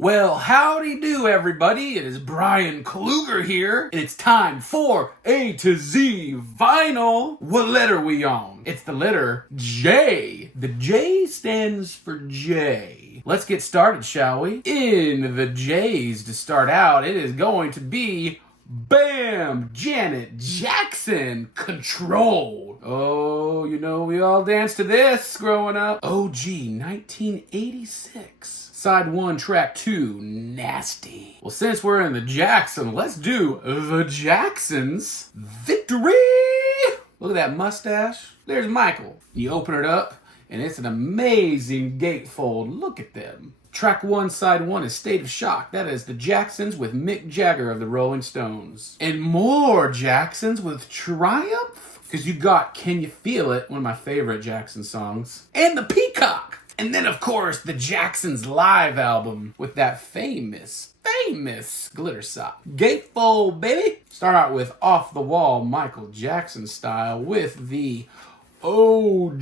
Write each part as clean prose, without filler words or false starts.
Well, howdy do, everybody. It is Bryan Kluger here, and it's time for A to Z Vinyl. What letter we on? It's the letter J. The J stands for J. Let's get started, shall we? In the J's to start out, it is going to be Bam! Janet Jackson, Control. Oh, you know we all danced to this growing up. OG, 1986. Side 1, track 2, Nasty. Well, since we're in the Jackson, let's do the Jacksons. Victory! Look at that mustache. There's Michael. You open it up, and it's an amazing gatefold. Look at them. Track 1, side 1 is State of Shock. That is the Jacksons with Mick Jagger of the Rolling Stones. And more Jacksons with Triumph. Because you got Can You Feel It, one of my favorite Jackson songs. And the Peacock. And then, of course, the Jacksons live album with that famous glitter sock. Gatefold, baby. Start out with Off the Wall, Michael Jackson style with the OG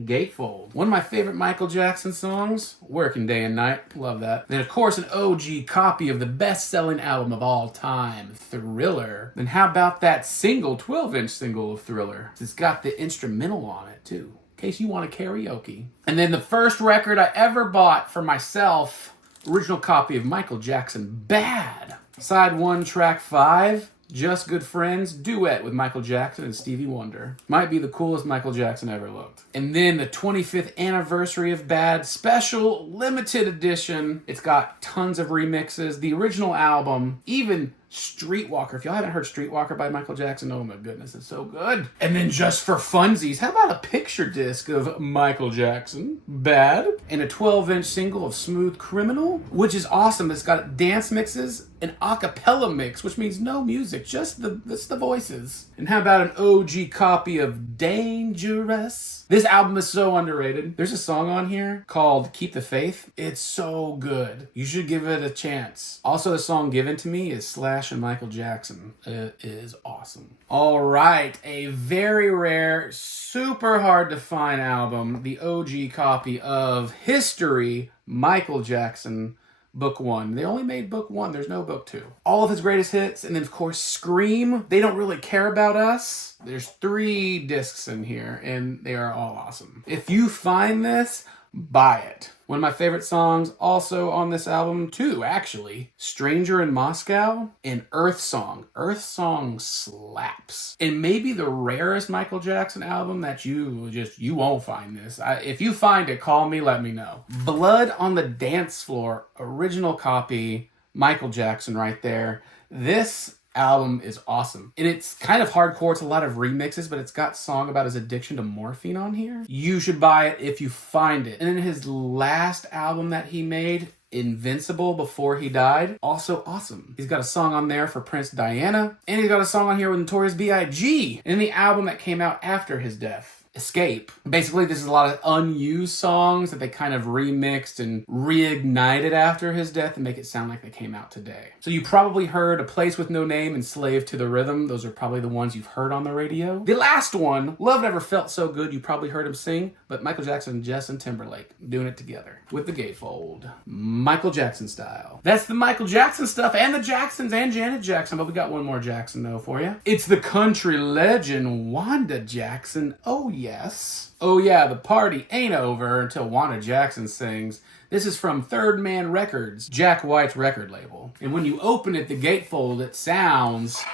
gatefold. One of my favorite Michael Jackson songs, Working Day and Night. Love that. Then, of course, an OG copy of the best-selling album of all time, Thriller. Then how about that single, 12-inch single of Thriller? It's got the instrumental on it, too. In case you want to karaoke. And then the first record I ever bought for myself, original copy of Michael Jackson, Bad. Side 1, track 5, Just Good Friends, duet with Michael Jackson and Stevie Wonder. Might be the coolest Michael Jackson ever looked. And then the 25th anniversary of Bad, special limited edition. It's got tons of remixes. The original album, even Streetwalker. If y'all haven't heard Streetwalker by Michael Jackson, oh my goodness, it's so good. And then just for funsies, how about a picture disc of Michael Jackson, Bad, and a 12-inch single of Smooth Criminal, which is awesome. It's got dance mixes, an a cappella mix, which means no music, just the voices. And how about an OG copy of Dangerous? This album is so underrated. There's a song on here called Keep the Faith. It's so good. You should give it a chance. Also, the song Given to Me is Slash and Michael Jackson. It is awesome. All right, a very rare, super hard to find album, the OG copy of History, Michael Jackson, Book 1. They only made Book 1. There's no Book 2. All of his greatest hits, and then, of course, Scream. They Don't Really Care About Us. There's 3 discs in here, and they are all awesome. If you find this, buy it. One of my favorite songs also on this album, too, actually, Stranger in Moscow and Earth Song. Earth Song slaps. And maybe the rarest Michael Jackson album that you won't find this. If you find it, call me, let me know. Blood on the Dance Floor, original copy, Michael Jackson right there. This album is awesome. And it's kind of hardcore. It's a lot of remixes, but it's got a song about his addiction to morphine on here. You should buy it if you find it. And then his last album that he made, Invincible, before he died, also awesome. He's got a song on there for Prince Diana, and he's got a song on here with Notorious B.I.G. in the album that came out after his death, Escape. Basically, this is a lot of unused songs that they kind of remixed and reignited after his death and make it sound like they came out today. So you probably heard A Place with No Name and Slave to the Rhythm. Those are probably the ones you've heard on the radio. The last one, Love Never Felt So Good, you probably heard him sing, but Michael Jackson and Justin Timberlake doing it together with the gatefold. Michael Jackson style. That's the Michael Jackson stuff, and the Jacksons and Janet Jackson, but we got one more Jackson though for you. It's the country legend Wanda Jackson. Oh yes. Oh yeah, the party ain't over until Wanda Jackson sings. This is from Third Man Records, Jack White's record label. And when you open it, the gatefold, it sounds...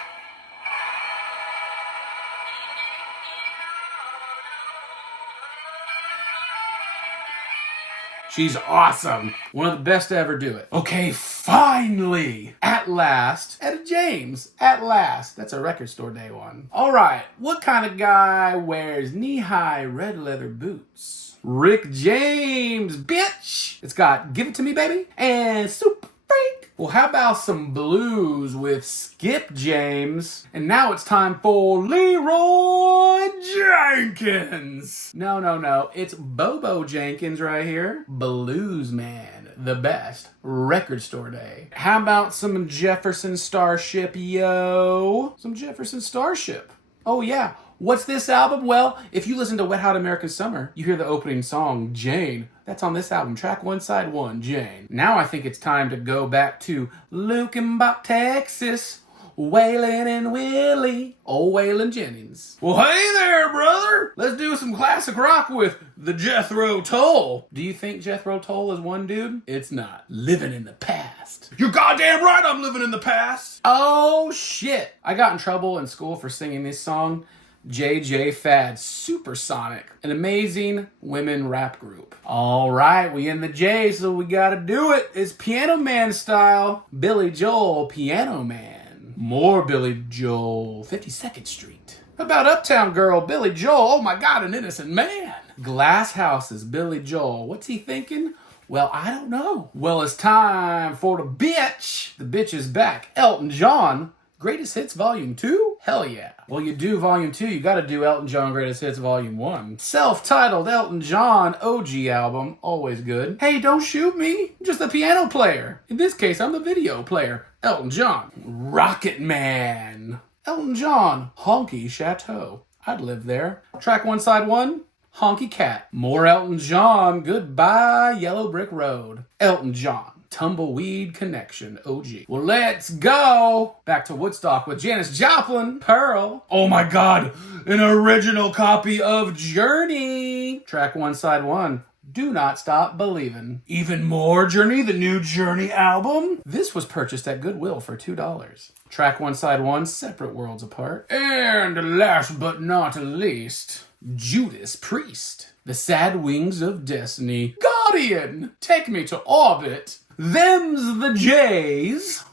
She's awesome. One of the best to ever do it. Okay, finally, at last, Etta James, at last. That's a record store day one. All right, what kind of guy wears knee-high red leather boots? Rick James, bitch. It's got Give It To Me, Baby, and Super Freak. Well, how about some blues with Skip James? And now it's time for Leroy Jenkins. No. It's Bobo Jenkins right here. Blues Man, the best. Record store day. How about some Jefferson Starship, yo? Some Jefferson Starship. Oh, yeah. What's this album? Well, if you listen to Wet Hot American Summer, you hear the opening song, Jane. That's on this album, track 1, side 1, Jane. Now I think it's time to go back to Lukenbach, Texas. Waylon and Willie, old Waylon Jennings. Well, hey there, brother. Let's do some classic rock with the Jethro Tull. Do you think Jethro Tull is one dude? It's not. Living in the past. You're goddamn right I'm living in the past. Oh, shit. I got in trouble in school for singing this song. JJ Fad Supersonic, an amazing women rap group. All right, we in the J, so we gotta do it. It's Piano Man style. Billy Joel, Piano Man. More Billy Joel, 52nd Street. About Uptown Girl, Billy Joel, oh my God, an innocent man. Glass Houses, Billy Joel, what's he thinking? Well, I don't know. Well, it's time for the bitch. The bitch is back. Elton John, Greatest Hits Volume 2? Hell yeah. Well, you do Volume 2, you gotta do Elton John Greatest Hits Volume 1. Self-titled Elton John OG album, always good. Hey, don't shoot me, I'm just a piano player. In this case, I'm the video player. Elton John. Rocket Man. Elton John, Honky Chateau. I'd live there. Track 1, side 1, Honky Cat. More Elton John, Goodbye Yellow Brick Road. Elton John. Tumbleweed Connection, OG. Well, let's go back to Woodstock with Janis Joplin, Pearl. Oh my God, an original copy of Journey. Track 1, side 1, Do Not Stop Believin'. Even more Journey, the new Journey album. This was purchased at Goodwill for $2. Track 1, side 1, Separate Worlds Apart. And last but not least, Judas Priest. The Sad Wings of Destiny. Guardian, Take Me to Orbit. Them's the J's.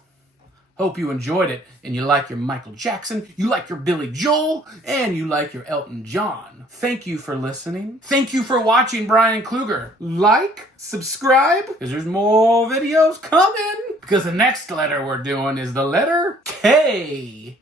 Hope you enjoyed it and you like your Michael Jackson, you like your Billy Joel, and you like your Elton John. Thank you for listening. Thank you for watching Bryan Kluger. Like, subscribe, because there's more videos coming. Because the next letter we're doing is the letter K.